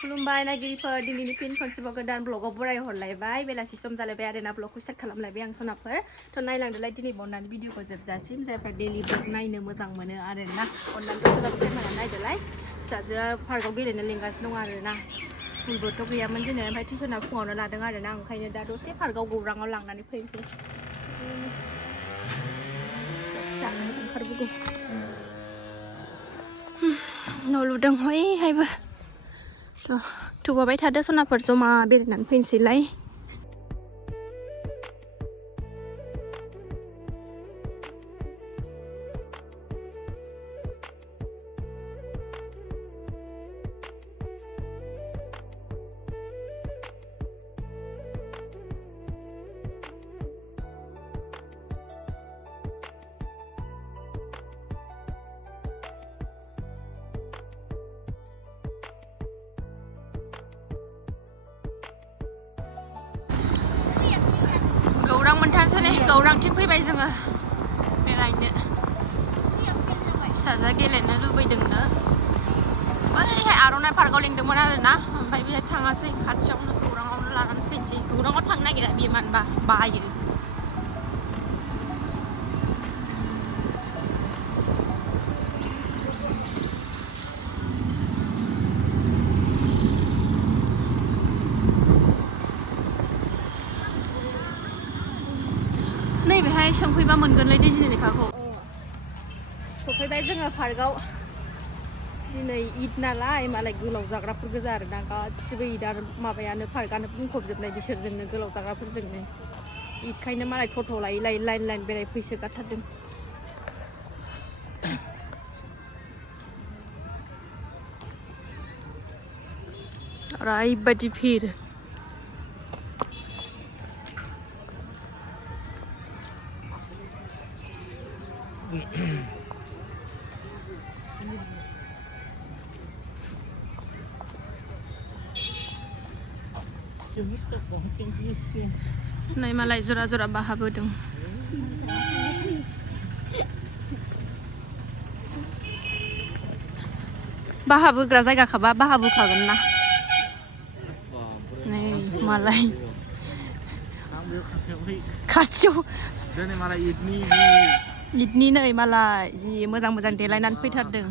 खुलुमबाय नायगिरिफोर दिनैनि फिन खनसेबाव गोदान ब्लगाव बरायहरलायबाय बेलासि सम जालायबाय आरोना ब्लगखौ स्टार्ट खालामलायबाय आं सनाफोर थ' नायलांदोलाय दिनै बननानै भिडिअखौ जोबजासिम जायफ्रा डेलि ब्लग नायनो मोजां मोनो आरोना अननानै सोरबाबो केमेरा नायदोलाय फिसाजोआ पार्कआव गेलेनो लिंगासिनो दं आरोना स्कुलबोथ' गैयामोन दिनै ओमफ्राय टिउसना फुङावनो लादों आरोना ओंखायनो दा दसे पार्कआव गौराङाव लांनानै फैनोसै फिसानो ओंखारबोगौ न' लुदों हयहायबो थुबाय थादो सनाफोर जमा बेरायनानै फैनोसैलाय गौरां मोनथारसै ने गौरांथिं फैबाय जोङो बेरायनो फिसाजोआ गेलेनो लुबैदोंनो ओइहाय आर'नाइ पार्कआव लिंदोंमोन आरोना ओमफ्राय बेहाय थाङासै खाथियावनो गौराङावनो लानानै फैनोसै गौराङाव थांनो नागिरा बियो मानोबा बायो नैबेहाय सोंफैबा मोनगोनलै दैजिनि लेखाखौ सफैबाय जोङो पार्कआव दिनै ईद नालाय मालाय गोलाव जाग्राफोर गोजा आरोना गासिबो ईदआनो माबायानो पार्कआनो बुंफबजोबनाय बिसोरजोंनो गोलाव जाग्राफोरजोंनो ईदखायनो मालाय टट' लायै लायै लाइन लाइन बेरायफैसोगारथारदों ओरैबायदि भिर नै मालाय जरा जरा बाहाबोदों बाहाबोग्रा जायगाखाबा बाहाबोखागोन ना नै मालाय खाथियाव ईदनि नै मालाय जि मोजां मोजां देलायनानै फैथारदों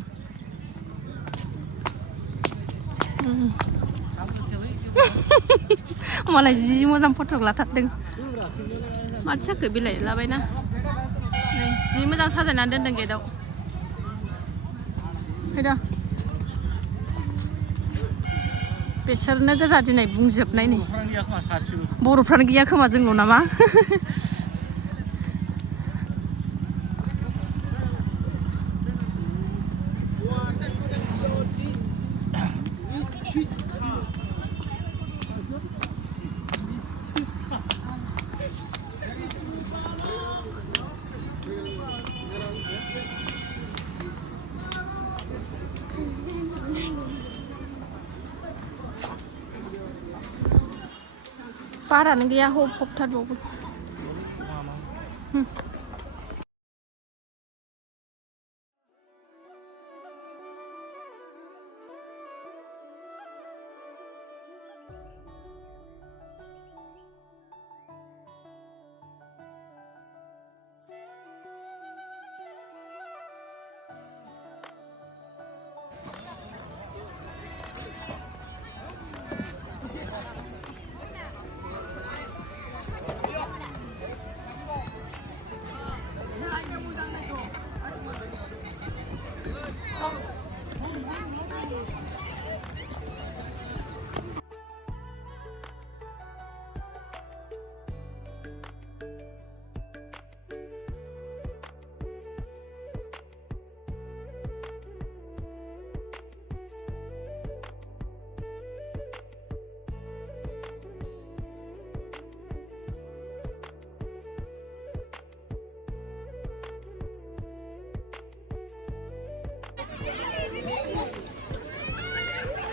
मालाय जि मोजां फट' लाथारदों माथो जाखो बिलाइ लाबायना नै जि मोजां साजायनानै दोनदों गेटआव फैदा बिसोरनो गोजा दिनै बुंजोबनाय नै बर'फ्रानो गैया खोमा जोंल' नामा बारानो गैया हब हबथारबावबो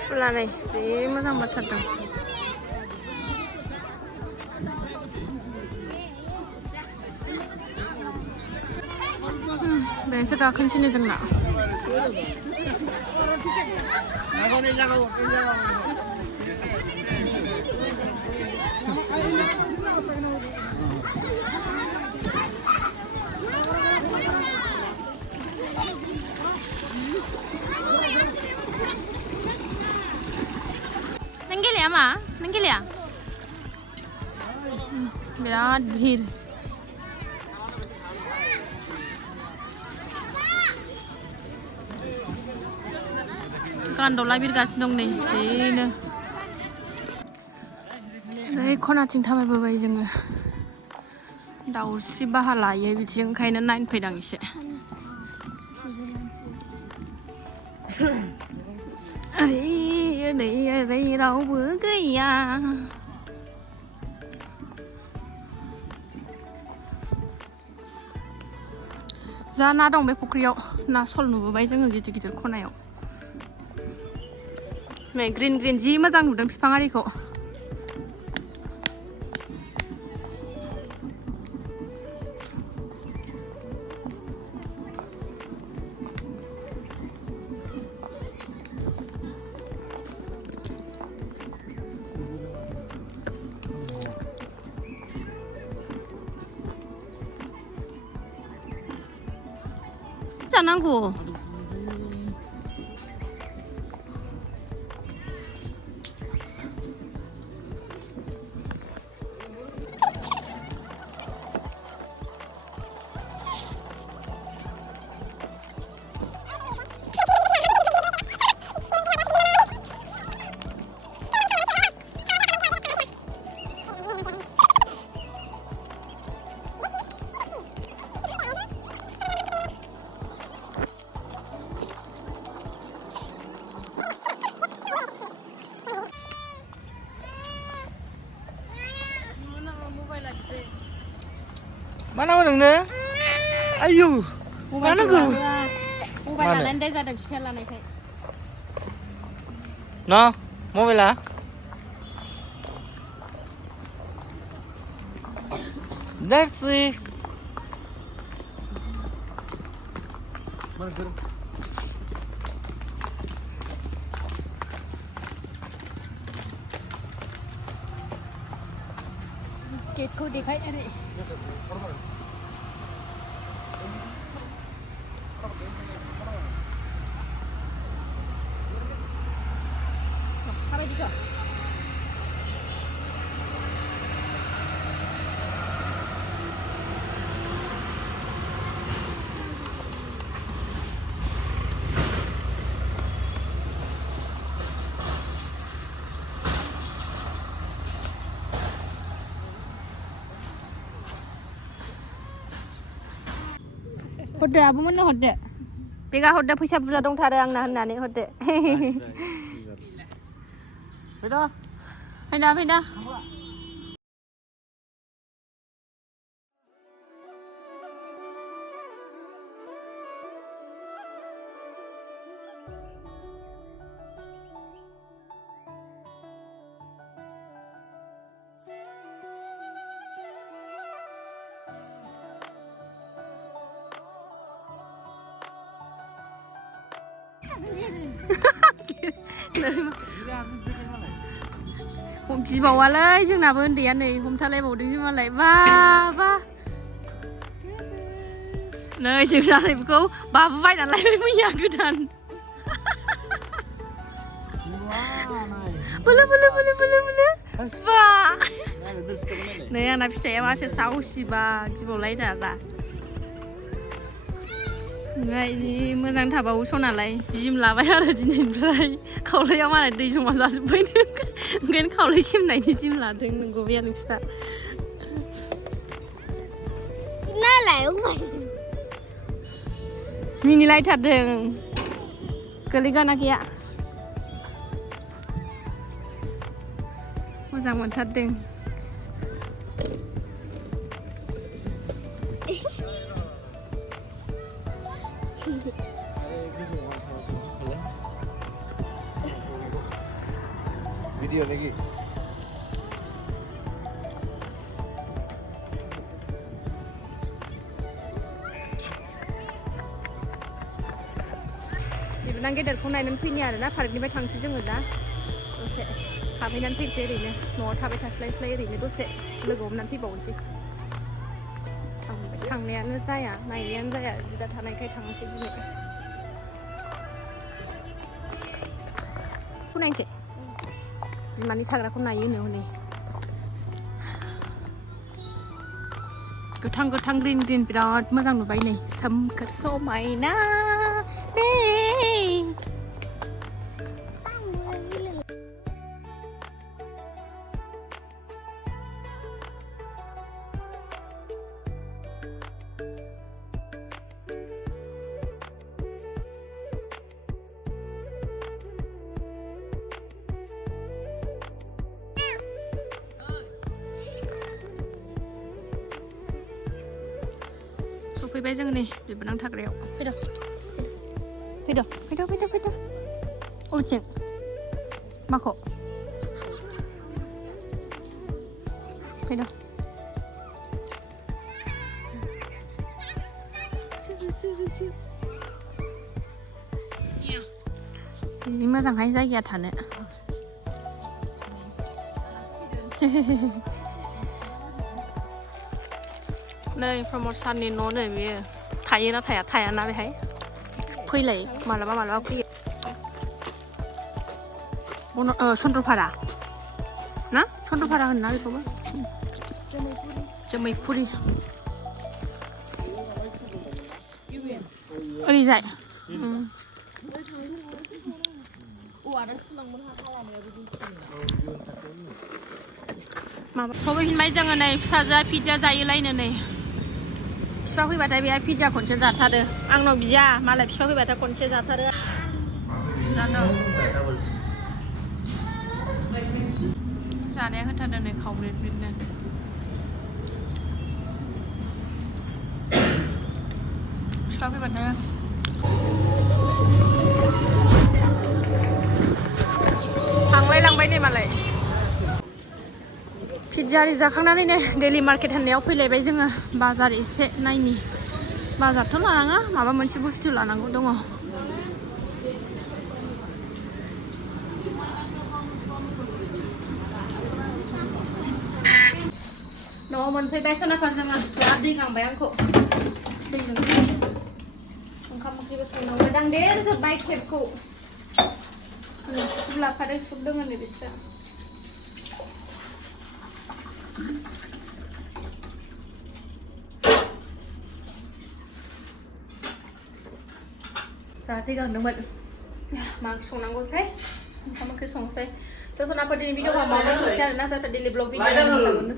फुला नै जि मोजां बाथारदों बेहायसो गाखोनोसैनो जोंना नों गेलेया मा नों गेलेया बिराद भिर गान्द'ला बिरगासिनो दं नै जेनो ओरै खनाथिं थाबायबोबाय जोङो दाउस्रि बाहा लायो बिदि ओंखायनो नायनो फैदों एसे ओरै ओरै रावबो गैया जा ना दं बे फुख्रियाव ना सल नुबोबाय जोङो गिदिर गिदिर खनायाव नै ग्रिन ग्रिन जि मोजां नुदों बिफां आरिखौ जानांगौ मा नांगौ नोंनो आयौ मा नांगौ मबाइल लानानै दाय जादों बिफाया लानायखाय न' मबाइला दारसि गेटखौ देखाय ओरै थाबायदिथ' हरदो आब'मोननो हरदो बेगा हरदो फैसा बुरजा दंथारो आंना होननानै हरदो फैदा फैदा गिबावालै जोंनाबो उन्दैया नै हमथालायबावदोंसो मालाय बा बा नै जोंना बेखौ बाबु बायनानै लायबाय मैया गोदान बोलो बोलो बोलो बोलो बोलो बा नै आंना फिथाइया मासे सावसिबा गिबावलायथारा जि मोजां थाबावो सनालाय जिम लाबाय आरो दिनैनिफ्राय खावलायाव मालाय दै जमा जाजोब्बायनो ओंखायनो खावलाय सेमनायनि जिम लादों नंगौ बे नोंस्रा मिनिलायथारदों गोलैगाना गैया मोजां मोनथारदों भिडिअ लगी बिबोनां गेदेरखौ नायनानै फैनि आरोना पार्कनिफ्राय थांसै जोङो दा दसे थाफैनानै फैसै ओरैनो न'आव थाबाय थास्लाय ओरैनो दसे लोगो हमनानै फैबावनोसै थांनायानो जाया नायनायानो जाया बिदा थानायखाय थांनोसै दिनै नायसै बिमानि थाग्राखौ नायो नो हनै गोथां गोथां ग्रिन ग्रिन बिराद मोजां नुबाय नै सोमखोर समायना बे सफैबाय जों नै बिबोनां थाग्रायाव फैद' अबेथिं माखौ फैद' जि मोजांहाय जायगाया थानो नै प्रमद सारनि न' नै बेयो थायोना थायाना बेहाय फैलाय मालाबा मालाबा फैयो चन्द्रपारा ना चन्द्रपारा होनना बेखौबो जोमैफुरि ओरैजाय माबा सफैफिनबाय जोङो नै फिसाजोआ पिज्जा जायोलायनो नै बिफा फैबाथाय बेहा पिज्जा खनसे जाथारो आंनाव बिया मालाय बिफा फैबाथाय खनसे जाथारो जानाया होथारदों नै खावब्रेद ब्रेदनो बिफा फैबाथाय थांलायलांबाय नै मालाय पिज्जा आरि जाखांनानै नै डेलि मार्केट होननायाव फैलायबाय जोङो बाजार एसे नायनि बाजारथ' लानाङा माबा मोनसे बुस्थु लानांगौ दङ न'आव मोनफैबाय सनाफा जोङो बिराद दै गांबाय आंखौ दैजों ओंखाम ओंख्रिबो संनांबाय दांदेरजोब्बाय टेपखौ सुब लाफादों सुब दङ नै बिस्रा जाहाथे गांदोंमोन मा ओंख्रि संनांगौखाय ओंखाम ओंख्रि संसै थ' सनाफा दिनै भिडिअ माबानो संसै आरोना जायफ्रा डेलि ब्लग भिडिअ मोजां मोनो